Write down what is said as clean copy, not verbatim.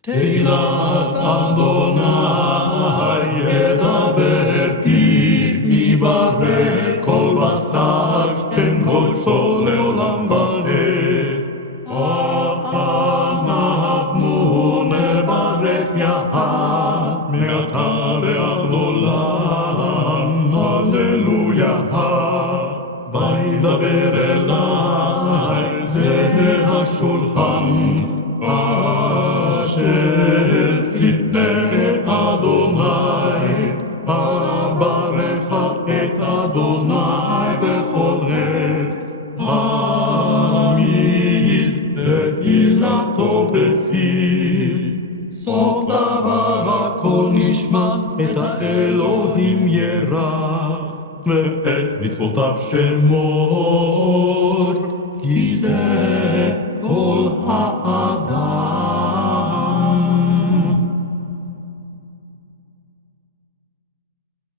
תהילת אדוני ידבר פיו, יברך כל בשר, שם קודשו לעולם ועד. אנחנו נברך יחד, מעתה ועד עולם, הללויה. וידבר אלי זה השולחן אשר לפני אדוני, אברך את אדוני בכל עת, אעמיד תהילתו בפיו. סוף דבר הכל נשמע, את האלוהים ירא, ואת מצוותיו שמור.